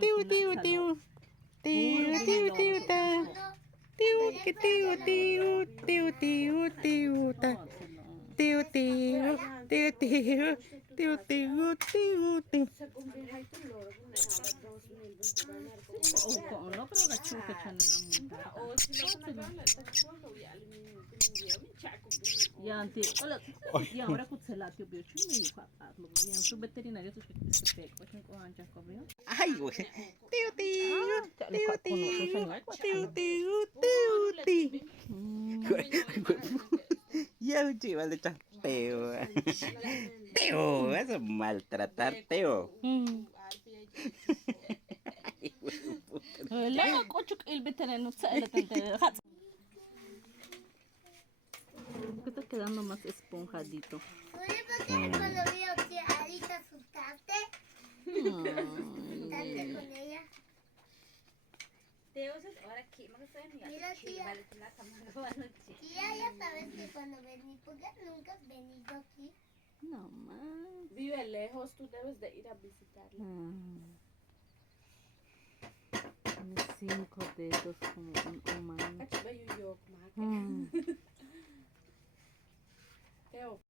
tiu, tiu, tiu. Tiu, tiu, tiu, ta. Tiu, que tiu, tiu, tiu, tiu, tiu, ta. Tiu, tiu, tiu, tiu, tiu, tiu, tiu, tiu. No creo que chuke chana na ya anti hola ya ahora kutsela tio bio chumi yu ka atlo ya tu veterinario tu se pe ko chen ko ancha ko bio Ay, güey. Tiu, tiu, tiu, tiu, tiu, tiu, tiu. Ya, chiva, le echas Teo. Teo, vas a maltratar, Teo. la ko chuk el veterinario tsela tante hat que está quedando más esponjadito. Oye, ¿por qué cuando veo que ahorita asustaste? ¿Asustaste con ella? Mira, tía. Tía, ya sabes que cuando vení, ¿por qué nunca has venido aquí? No más. Vive lejos, tú debes de ir a visitarla. Tiene 5 dedos como un humano. Kachi ba yung yok, Mark? Teo.